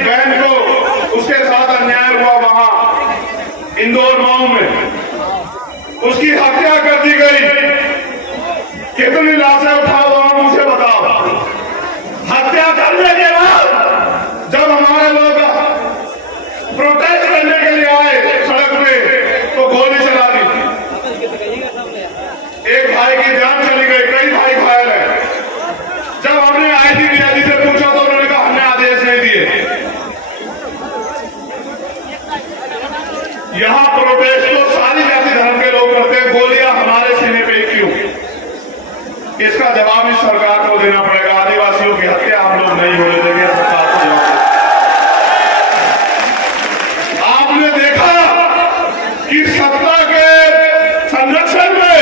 बहन को उसके साथ अन्याय हुआ वहां इंदौर मऊ में, उसकी हत्या कर दी गई। कितनी लाशें उठाओ आप मुझे बताओ। हत्या करने के बाद जब हमारे लोग प्रोटेस्ट करने के लिए आए सड़क पे तो गोली चला दी। एक भाई की जान चली गई, कई भाई घायल है। जब हमने आईजीपी से पूछा तो उन्होंने कहा हमने आदेश नहीं दिए। यहां प्रोटेस्ट तो सारी जाति धर्म के लोग करते हैं, गोलियां हमारे सीने पे क्यों? इसका जवाब इस सरकार को देना पड़ेगा। आदिवासियों की हत्या हम लोग नहीं होने देंगे। सरकार को जवाब आपने देखा कि सत्ता के संरक्षण में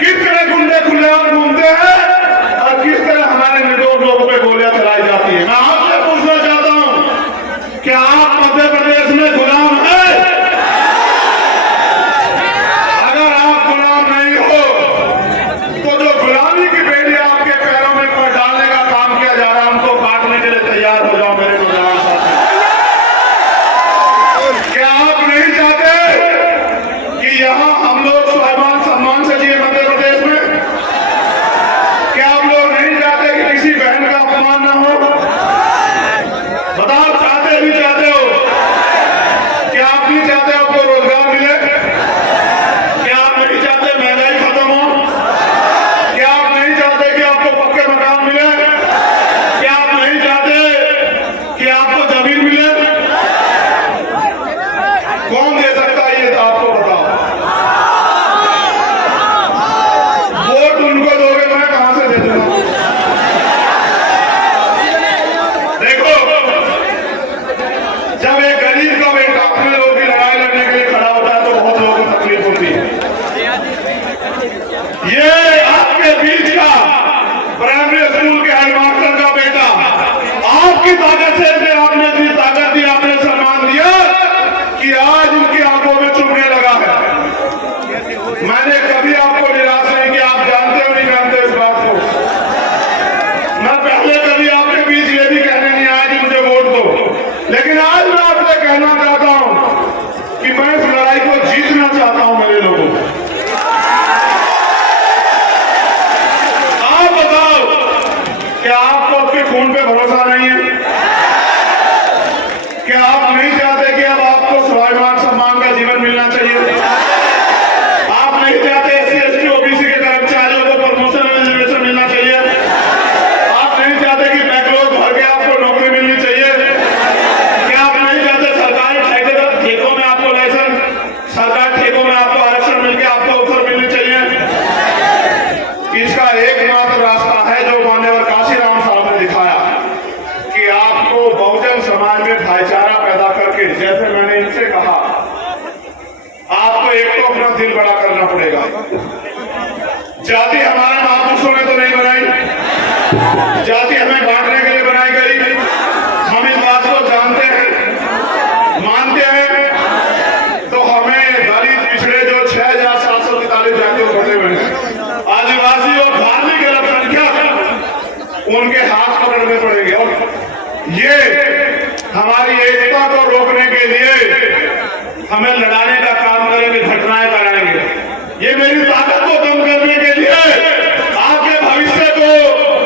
किस तरह गुंडे खुलेआम घूमते हैं और किस तरह हमारे निर्दोष लोगों पे गोलियां चलाई जाती है। मैं आपसे पूछना चाहता हूं कि आप मध्य प्रदेश में गुलाम हैं? अगर आप गुलाम नहीं हो तो जो गुलामी की बेड़ी आपके पैरों में पर डालने का काम किया जा रहा है, उनको काटने के लिए तैयार हो जाओ मेरे नौजवान साथी। क्या आप नहीं चाहते कि यहां हम लोग स्वाभिमान सम्मान से जिए मध्य प्रदेश में? क्या आप लोग नहीं चाहते कि किसी बहन का अपमान ना हो? बताओ, चाहते भी चाहते हो? क्या आप नहीं चाहते आपको रोजगार मिले? क्या आप नहीं चाहते महंगाई खत्म हो? क्या आप नहीं चाहते कि आपको पक्के मकान मिले? क्या आप नहीं चाहते कि आपको जमीन मिले? कौन दे सकता है ये? तो आपको बताओ। वोट उनको दोगे, मैं कहां से दे दूंगा? देखो, जब एक गरीब का बेटा अपने लोगों की लड़ाई लड़ने के लिए खड़ा होता है तो बहुत लोगों को तकलीफ होती है। ये आपके बीच का प्राइमरी स्कूल के हेडमास्टर का बेटा आपकी ताकत से आपने इतनी ताकत दी, आपने सम्मान दिया कि आज उनकी आंखों में चुभने लगा है। मैंने कभी आपको निराश नहीं किया। आप जानते हो नहीं जानते इस बात को? मैं पहले कभी आपके बीच ये भी कहने नहीं आया कि मुझे वोट दो, लेकिन आज मैं आपसे कहना चाहता हूं कि मैं इस लड़ाई को जीतना चाहता हूं मेरे लोगों को। आप बताओ, क्या आपको आपके खून पे भरोसा नहीं है? क्या आप नहीं चाहते कि अब आपको स्वाभिमान सम्मान का जीवन मिलना चाहिए? आप नहीं चाहते एससी एसटी ओबीसी के कर्मचारियों को प्रमोशन रिजर्वेशन मिलना चाहिए? आप नहीं चाहते कि बैकलॉग भर के आपको नौकरी मिलनी चाहिए? क्या आप नहीं चाहते सरकारी ठेकों में आपको लाइसेंस, सरकारी ठेकों में आपको आरक्षण मिलकर आपको अवसर मिलने चाहिए? इसका एकमात्र रास्ता है जो माननीय काशीराम साहब ने दिखाया कि आपको बहुजन समाज में भाईचारा पैदा करके, जैसे मैंने इनसे कहा, आपको एक तो अपना दिल बड़ा करना पड़ेगा। जाति हमारे महापुरुषों ने तो नहीं बनाई, जाति हमें बांटने के लिए बनाई गई। हम इस बात को जानते हैं, मानते हैं। तो हमें दलित पिछड़े जो 6,743 जातियों बटे हुए हैं, आदिवासी और धार्मिक अल्पसंख्यक, उनके हाथ पकड़ने पड़ेंगे। और ये हमारी एकता को रोकने के लिए हमें लड़ाने का काम करेंगे, घटनाएं कराएंगे। ये मेरी ताकत को कम करने के लिए, आपके भविष्य को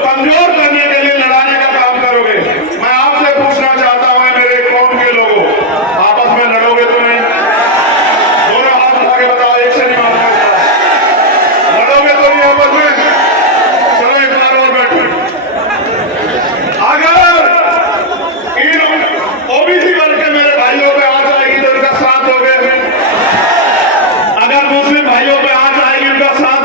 कमजोर करने के लिए लड़ाने का काम करोगे। मैं आपसे पूछना चाहता हूं मेरे कौम के लोगों, आपस में लड़ोगे तो नहीं? दोनों हाथ उठा के बताओ, एक से नहीं मानना। लड़ोगे तो नहीं आपस में? चलो एक बार और बैठो। अगर इन ओबीसी वर्ग के मेरे भाइयों पे आज आएगी तो उनका साथ दोगे? अगर मुस्लिम भाइयों पे आज आएगी उनका साथ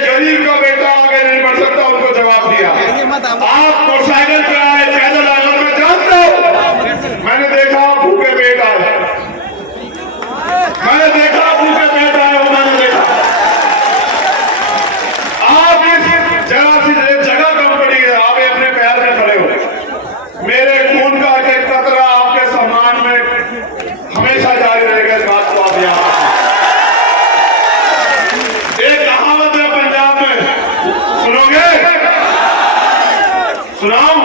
गरीब का बेटा आगे नहीं बढ़ सकता, उनको जवाब दिया। आप मोटरसाइकिल पे आए, पैदल आए, और मैं जानता हूं, मैंने देखा भूखे पेट आए, मैंने देखा भूखे पेट आए, मैंने देखा। आप इस जगह कम पड़ी है, आप अपने पैर में खड़े हो। मेरे खून का एक कतरा आपके सम्मान में हमेशा जारी रहेगा, इस बात को आप याद रखें। एक कहावत है पंजाब में, सुनोगे? सुनाऊं?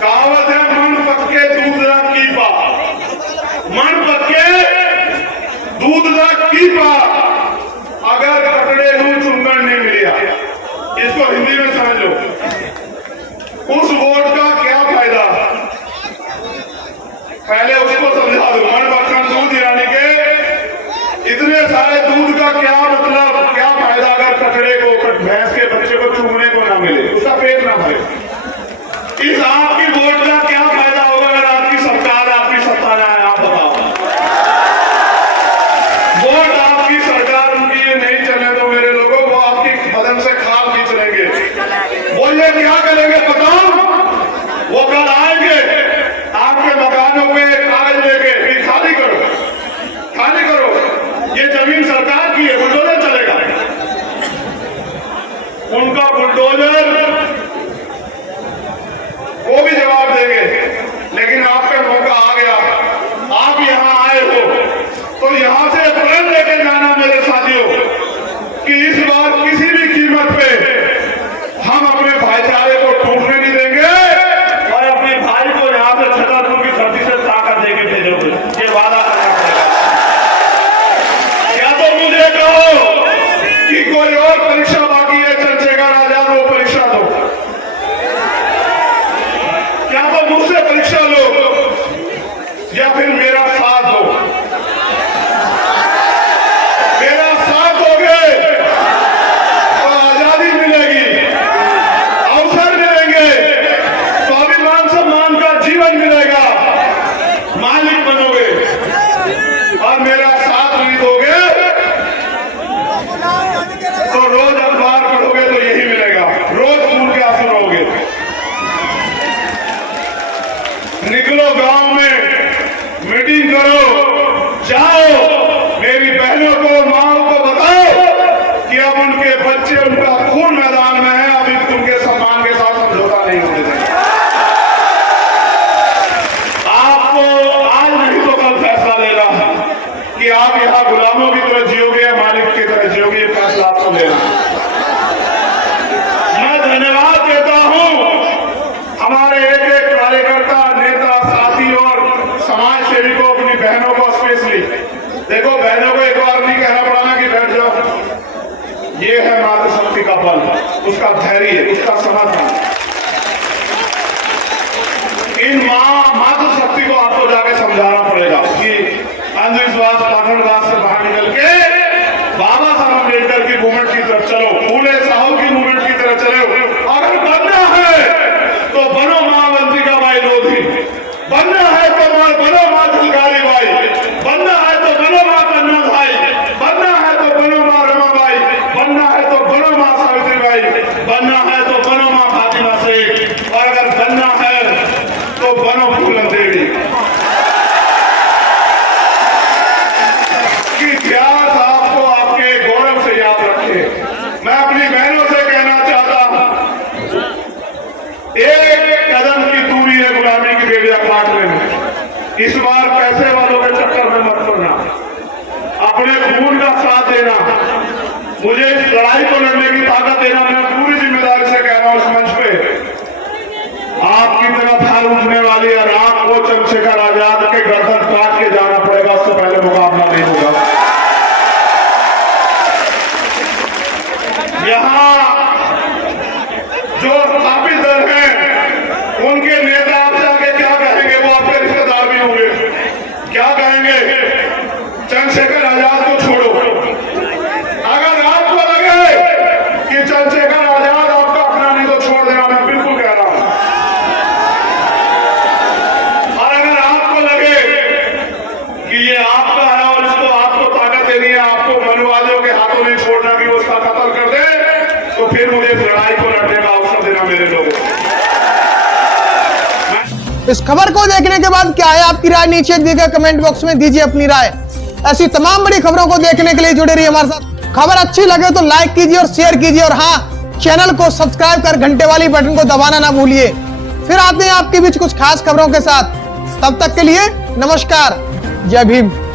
कहावत है, मन पक्के दूध ना कीपा, मन पक्के दूध ना कीपा, अगर कटड़े नू चुंगन नहीं मिलिया। इसको हिंदी में समझ लो, उस वोट का क्या फायदा, पहले उसको समझा दो। मन पक्कन दूध यानी के इतने सारे दूध का क्या मतलब, क्या फायदा अगर कटड़े को, भैंस के बच्चे को चूमने को ना मिले, उसका पेट ना भरे। इस आपकी वोट का क्या फायदा होगा अगर आपकी सरकार, आपकी सत्ता ना है? आप बताओ। वोट आपकी सरकार उनकी ये नहीं चलने दो मेरे लोगों, वो आपकी बदन से खाल खींच लेंगे। वो ये क्या करेंगे बताओ? वो कल आएंगे आपके मकानों में कागज लेके, खाली करो, खाली करो, ये जमीन सरकार की है, बुलडोजर चलेगा। उनका बुलडोजर वो भी जवाब देंगे। लेकिन आपका मौका आ गया, आप यहां आए हो, तो यहां से प्रण लेके जाना मेरे साथियों कि इस बार किसी भी कीमत पे हम अपने भाईचारे को टूटने नहीं देंगे, और अपने भाई को यहां से छतरपुर की धरती से ताकत देके भेजोगे, ये वादा करना पड़ेगा। या तो मुझे कहो कि कोई और परीक्षा बाकी है, चंद्रशेखर आजाद वो परीक्षा दो, या तो मुझसे परीक्षा लो, या फिर मेरा साथ दो। मेरा साथ दोगे तो आजादी मिलेगी, अवसर मिलेंगे, स्वाभिमान सम्मान का जीवन मिलेगा, मालिक बनोगे। और मेरा साथ नहीं दोगे तो रोज अखबार पढ़ोगे तो यही मिलेगा, रोज खून के आंसू रहोगे। निकलो गांव में, मीटिंग करो, जाओ, मेरी बहनों को, माओ को बताओ कि अब उनके बच्चे, उनका खून मैदान में है, अभी उनके सम्मान के साथ समझौता नहीं होने देंगे। आपको आज नहीं तो कल फैसला लेना कि आप यहां गुलामों की तरह जियोगे या मालिक की तरह जियोगे, ये फैसला आपको लेना। मैं धन्यवाद देता हूं हमारे एक एक कार्यकर्ता, नेता, साथी और समाज सेवी को, अपनी बहनों को स्पेशली। देखो, बहनों को एक बार नहीं कहना पड़ा ना कि बैठ जाओ, ये है मातृशक्ति का बल, उसका धैर्य, उसका समर्थन। इन मातृशक्ति को आपको जाके समझाना पड़ेगा कि अंधविश्वास, पाखंडवाद से बाहर निकल के बाबा साहब अम्बेडकर की मूवमेंट की तरफ चलो, फूले साहू की मूवमेंट की तरफ चलो। अगर बनना है तो बनो मां वंतिका बाई लोधी, बनना है तो बनो मां झलकारी बाई, बनना है तो बनो मां कन्ना भाई, बनना है तो बनो मां रमाबाई, बनना है तो बनो मां सावित्री बाई, बनना है तो बनो मां फातिमा शेख, और अगर बनना है तो बनो फूलन देवी। कि इतिहास आपको आपके गौरव से याद रखे। मैं अपनी बहनों से कहना चाहता हूं, एक कदम की दूरी है गुलामी की बेड़िया काटने में। इस बार पैसे वालों के चक्कर में मत पड़ना, अपने खून का साथ देना, मुझे इस लड़ाई को लड़ने की ताकत देना। मैं पूरी जिम्मेदारी से कह रहा हूं, इस मंच पे आपकी तरफ हार उठने वाली और आपको चंद्रशेखर आजाद के गर्दन काट के जाना पड़ेगा, उससे पहले मुकाबला नहीं होगा। यहां जो स्थापित दल हैं, उनके नेता आपसे आगे क्या कहेंगे? वो आपके रिश्तेदार भी होंगे। क्या कहेंगे? चंद्रशेखर आजाद को छोड़ो। अगर आपको लगे कि चंद्रशेखर आजाद आपका अपना नहीं तो छोड़ देना, मैं बिल्कुल कह रहा हूं। और अगर आपको लगे कि ये आपका है और इसको आपको ताकत देनी है, आपको मनुवादियों के हाथों नहीं छोड़ना, भी वो उसका कत्ल कर दे तो फिर मुझे इस लड़ाई को लड़ने का अवसर देना मेरे लोगों। इस खबर को देखने के बाद क्या है आपकी राय, नीचे दिए गए कमेंट बॉक्स में दीजिए अपनी राय। ऐसी तमाम बड़ी खबरों को देखने के लिए जुड़े रहिए हमारे साथ। खबर अच्छी लगे तो लाइक कीजिए और शेयर कीजिए, और हाँ, चैनल को सब्सक्राइब कर घंटे वाली बटन को दबाना ना भूलिए। फिर आते हैं आपके बीच कुछ खास खबरों के साथ। तब तक के लिए नमस्कार, जय भीम।